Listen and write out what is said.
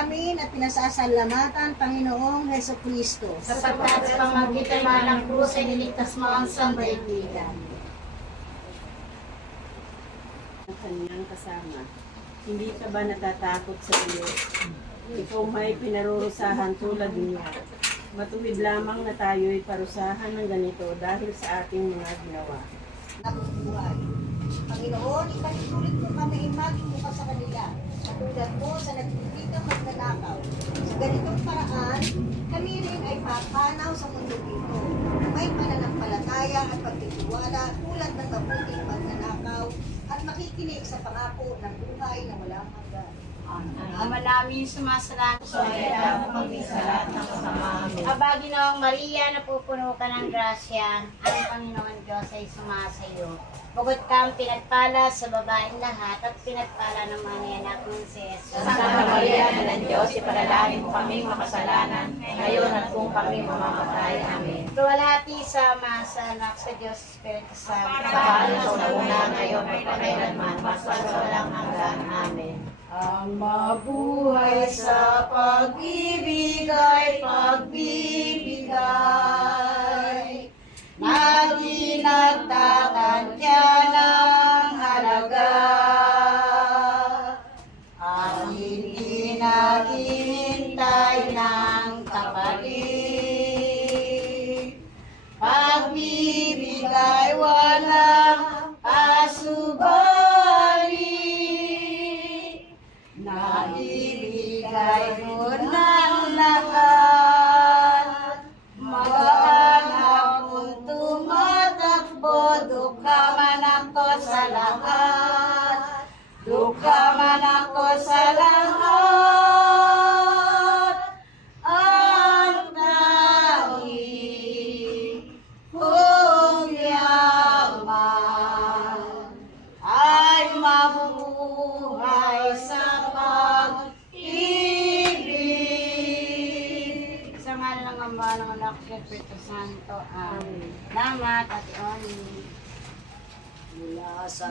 namin at pinasasalamatan, Panginoong Heso Kristo. Sapagkat sa pamagitan ng krus ay niligtas mo ang sandaigdigan. Ang kanyang kasama. Hindi ka ba natatakot sa Diyos? Ikaw may pinarurusahan tulad niya. Matuwid lamang na tayo'y parusahan ng ganito dahil sa ating mga ginawa. Buhay. Panginoon, ipalitulit mo kami maging mukha sa kanila. Katulad mo sa nagtititang magnanakaw. Sa ganitong paraan, kami rin ay papanaw sa mundo dito. May pananampalataya at pagtitiwala tulad ng mabuting magnanakaw at makikinig sa pangako ng buhay na walang hanggan. Ama namin sumasalamat sa iyo kami sa lahat ng kasama. Aba, Ginoong Maria, napupuno ka ng grasya, ang Panginoon Diyos ay sumasayo. Bukod kang pinagpala sa babaeng lahat at pinagpala ng mga anak ng si Jesus. Santa Maria, na ng Diyos, ipanalangin mo kaming makasalanan, ngayon at kung kami mamamatay. Amen. Luwalhati sa Ama, sa Anak, sa Diyos, Espiritu Santo. Kapalo sa una, ngayon at kailanman, walang hanggan. Amen. Ang mabuhay sa pag-ibig ay pagbibigay na dinagtatantya ng halaga. Ang hindi naghihintay ng kapalit. Pagbibigay walang asubali. Naibigay mo ng lahat. Magaan akong tumatakbo, dukha man ako sa lahat. Dukha man ako sa lahat. Ang tanging kong yaman ay mabuhay sa pag-ibig. Sa ngalan ng Ama, ng Anak, ng Espiritu Santo. Amen. Salamat, Ate Oni. Mula sa